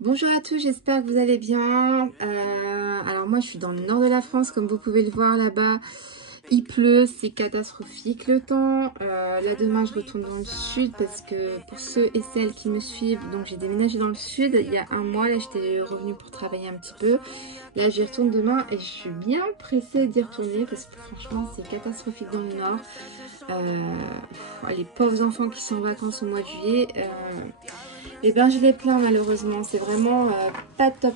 Bonjour à tous, j'espère que vous allez bien. Alors moi je suis dans le nord de la France, comme vous pouvez le voir là-bas. Il pleut, c'est catastrophique le temps. Là demain je retourne dans le sud parce que pour ceux et celles qui me suivent, donc j'ai déménagé dans le sud il y a un mois. Là j'étais revenue pour travailler un petit peu. Là j'y retourne demain et je suis bien pressée d'y retourner parce que franchement c'est catastrophique dans le nord. Les pauvres enfants qui sont en vacances au mois de juillet. Et ben je les plains malheureusement, c'est vraiment pas top.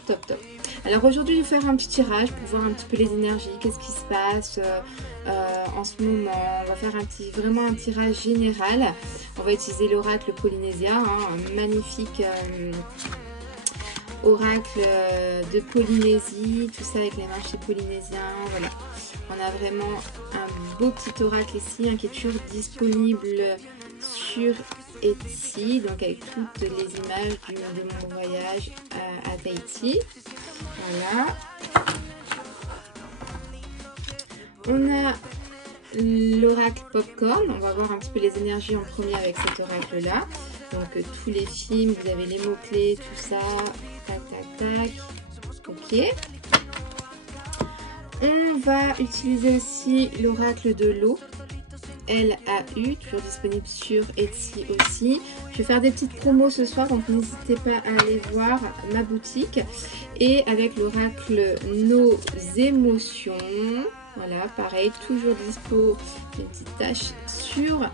Alors aujourd'hui je vais faire un petit tirage pour voir un petit peu les énergies, qu'est-ce qui se passe en ce moment. On va faire vraiment un tirage général. On va utiliser l'oracle Polynésia, un magnifique oracle de Polynésie, tout ça avec les marchés polynésiens, voilà. On a vraiment un beau petit oracle ici, qui est toujours disponible sur Etsy, donc avec toutes les images de mon voyage à Tahiti. Voilà. On a l'oracle Popcorn. On va voir un petit peu les énergies en premier avec cet oracle là. Donc tous les films, vous avez les mots-clés, tout ça. Tac. Ok. On va utiliser aussi l'oracle de l'eau. LAU, toujours disponible sur Etsy aussi. Je vais faire des petites promos ce soir, donc n'hésitez pas à aller voir ma boutique. Et avec l'oracle Nos émotions, voilà, pareil, toujours dispo, une petite tache sur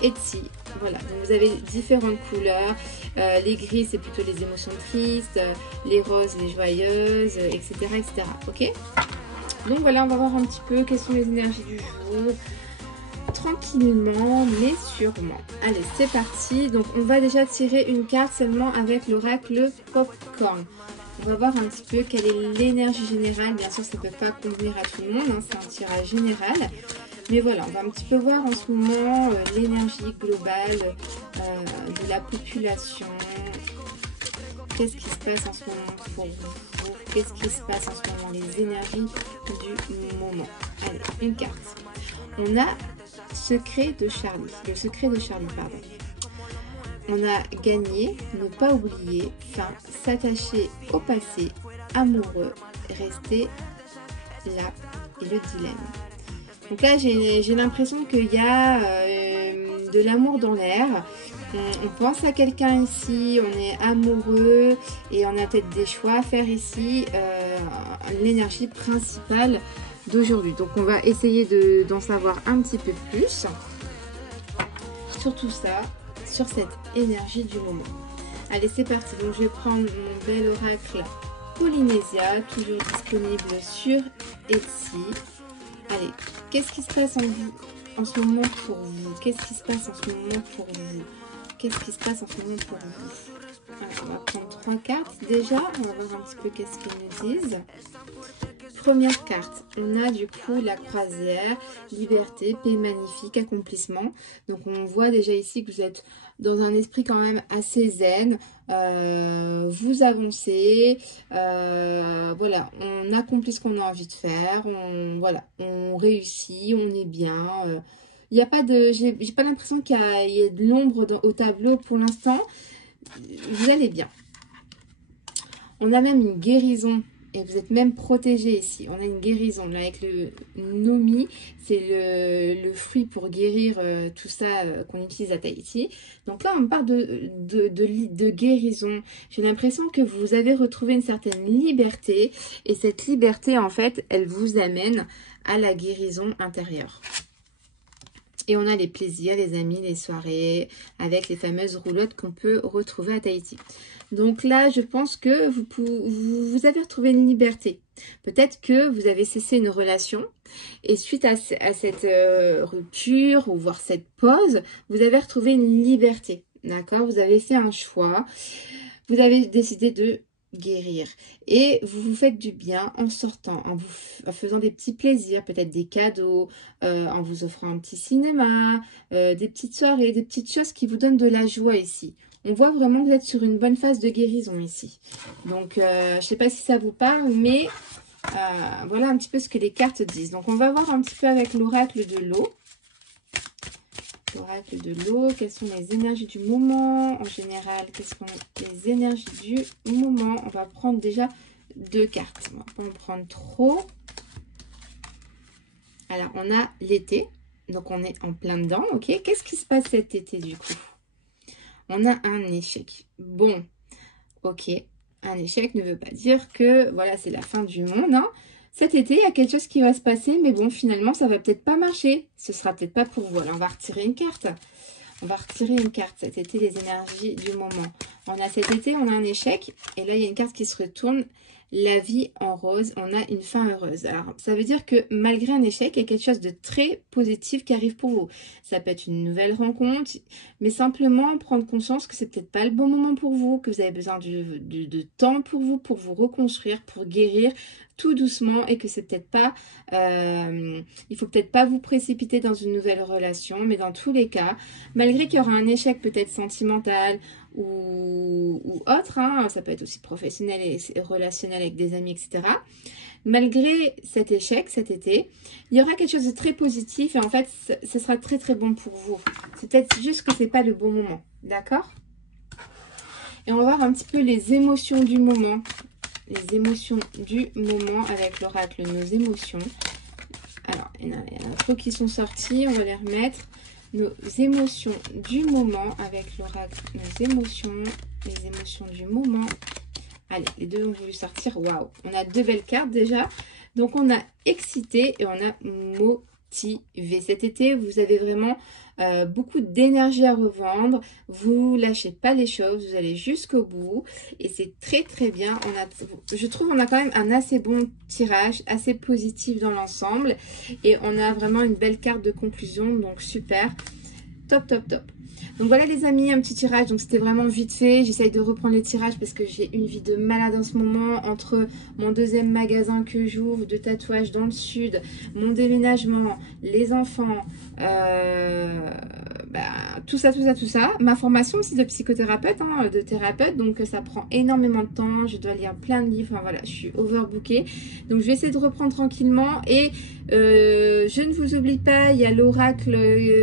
Etsy. Voilà, donc vous avez différentes couleurs. Les gris, c'est plutôt les émotions tristes, les roses, les joyeuses, etc. Ok? Donc voilà, on va voir un petit peu quelles sont les énergies du jour. Tranquillement mais sûrement. Allez, c'est parti. Donc on va déjà tirer une carte seulement avec l'oracle Popcorn. On va voir un petit peu quelle est l'énergie générale. Bien sûr ça ne peut pas convenir à tout le monde, c'est un tirage général, mais voilà, on va un petit peu voir en ce moment l'énergie globale de la population. Qu'est-ce qui se passe en ce moment pour vous? Qu'est-ce qui se passe en ce moment? Les énergies du moment. Allez, une carte. On a secret de Charlie. Le secret de Charlie, pardon. On a gagné, ne pas oublier, enfin, s'attacher au passé, amoureux, rester là et le dilemme. Donc là, j'ai l'impression qu'il y a de l'amour dans l'air. On pense à quelqu'un ici, on est amoureux et on a peut-être des choix à faire ici. L'énergie principale d'aujourd'hui. Donc on va essayer d'en savoir un petit peu plus sur tout ça, sur cette énergie du moment. Allez, c'est parti. Donc je vais prendre mon bel oracle Polynésia, toujours disponible sur Etsy. Allez, qu'est-ce qui se passe en ce moment pour vous? Qu'est-ce qui se passe en ce moment pour vous? Qu'est-ce qui se passe en ce moment pour vous? Alors, on va prendre 3 cartes déjà. On va voir un petit peu qu'est-ce qu'ils nous disent. Première carte, on a du coup la croisière, liberté, paix magnifique, accomplissement. Donc on voit déjà ici que vous êtes dans un esprit quand même assez zen. Vous avancez, voilà, on accomplit ce qu'on a envie de faire, on réussit, on est bien. Il n'y a pas de, j'ai pas l'impression qu'il y ait de l'ombre au tableau pour l'instant. Vous allez bien. On a même une guérison. Et vous êtes même protégé ici. On a une guérison là avec le Nomi. C'est le fruit pour guérir tout ça qu'on utilise à Tahiti. Donc là, on parle de guérison. J'ai l'impression que vous avez retrouvé une certaine liberté. Et cette liberté, en fait, elle vous amène à la guérison intérieure. Et on a les plaisirs, les amis, les soirées, avec les fameuses roulottes qu'on peut retrouver à Tahiti. Donc là, je pense que vous avez retrouvé une liberté. Peut-être que vous avez cessé une relation et suite à cette rupture ou voire cette pause, vous avez retrouvé une liberté. D'accord? Vous avez fait un choix. Vous avez décidé de guérir et vous vous faites du bien en sortant, en faisant des petits plaisirs, peut-être des cadeaux, en vous offrant un petit cinéma, des petites soirées, des petites choses qui vous donnent de la joie ici. On voit vraiment que vous êtes sur une bonne phase de guérison ici. Donc je ne sais pas si ça vous parle, mais voilà un petit peu ce que les cartes disent. Donc on va voir un petit peu avec l'oracle de l'eau. l'oracle de l'eau. Quelles sont les énergies du moment en général? Quelles sont les énergies du moment? On va prendre déjà 2 cartes. On va pas en prendre trop. Alors, on a l'été. Donc, on est en plein dedans. Ok. Qu'est-ce qui se passe cet été du coup? On a un échec. Bon. Ok. Un échec ne veut pas dire que voilà, c'est la fin du monde. Hein. Cet été, il y a quelque chose qui va se passer. Mais bon, finalement, ça va peut-être pas marcher. Ce sera peut-être pas pour vous. Alors, on va retirer une carte. On va retirer une carte. Cet été, les énergies du moment. On a cet été, on a un échec. Et là, il y a une carte qui se retourne. La vie en rose, on a une fin heureuse. Alors, ça veut dire que malgré un échec, il y a quelque chose de très positif qui arrive pour vous. Ça peut être une nouvelle rencontre, mais simplement prendre conscience que c'est peut-être pas le bon moment pour vous, que vous avez besoin de temps pour vous reconstruire, pour guérir tout doucement et que c'est peut-être pas, il faut peut-être pas vous précipiter dans une nouvelle relation, mais dans tous les cas, malgré qu'il y aura un échec peut-être sentimental, ou autre, hein, ça peut être aussi professionnel et relationnel avec des amis, etc. Malgré cet échec cet été, il y aura quelque chose de très positif et en fait, ce sera très très bon pour vous. C'est peut-être juste que c'est pas le bon moment, d'accord? Et on va voir un petit peu les émotions du moment. Les émotions du moment avec l'oracle, nos émotions. Alors, il y en a trop qui sont sortis, on va les remettre. Nos émotions du moment avec l'oracle, nos émotions, les émotions du moment. Allez, les deux ont voulu sortir. Waouh, on a 2 belles cartes déjà. Donc, on a excité et on a motivé. Cet été, vous avez vraiment beaucoup d'énergie à revendre. Vous lâchez pas les choses, vous allez jusqu'au bout. Et c'est très, très bien. Je trouve qu'on a quand même un assez bon tirage, assez positif dans l'ensemble. Et on a vraiment une belle carte de conclusion. Donc, super. Top, top, top. Donc voilà les amis, un petit tirage, donc c'était vraiment vite fait. J'essaye de reprendre les tirages parce que j'ai une vie de malade en ce moment. Entre mon 2e magasin que j'ouvre de tatouage dans le sud, mon déménagement, les enfants, tout ça. Ma formation aussi de psychothérapeute, hein, de thérapeute, donc ça prend énormément de temps. Je dois lire plein de livres, enfin voilà, je suis overbookée. Donc je vais essayer de reprendre tranquillement et je ne vous oublie pas, il y a l'oracle,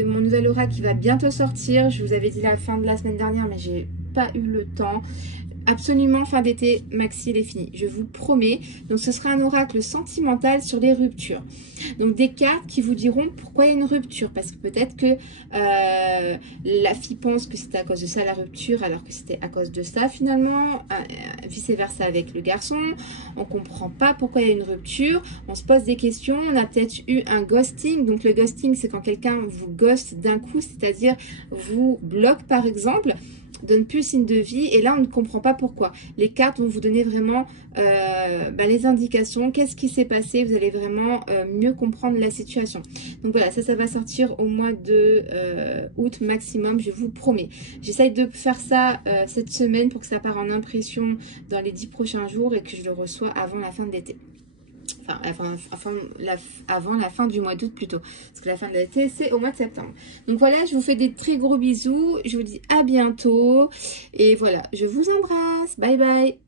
mon nouvel oracle qui va bientôt sortir. Je vous avais dit la fin de la semaine dernière, mais j'ai pas eu le temps. Absolument, fin d'été, maxi, il est fini. Je vous promets. Donc, ce sera un oracle sentimental sur les ruptures. Donc, des cartes qui vous diront pourquoi il y a une rupture. Parce que peut-être que la fille pense que c'était à cause de ça la rupture, alors que c'était à cause de ça finalement. Vice-versa avec le garçon. On comprend pas pourquoi il y a une rupture. On se pose des questions. On a peut-être eu un ghosting. Donc, le ghosting, c'est quand quelqu'un vous ghost d'un coup, c'est-à-dire vous bloque par exemple, donne plus signe de vie et là on ne comprend pas pourquoi. Les cartes vont vous donner vraiment les indications, qu'est-ce qui s'est passé, vous allez vraiment mieux comprendre la situation. Donc voilà, ça va sortir au mois de août maximum, je vous promets. J'essaye de faire ça cette semaine pour que ça parte en impression dans les 10 prochains jours et que je le reçois avant la fin de l'été. Avant la fin du mois d'août plutôt. Parce que la fin de l'été, c'est au mois de septembre. Donc voilà, je vous fais des très gros bisous. Je vous dis à bientôt. Et voilà, je vous embrasse. Bye bye.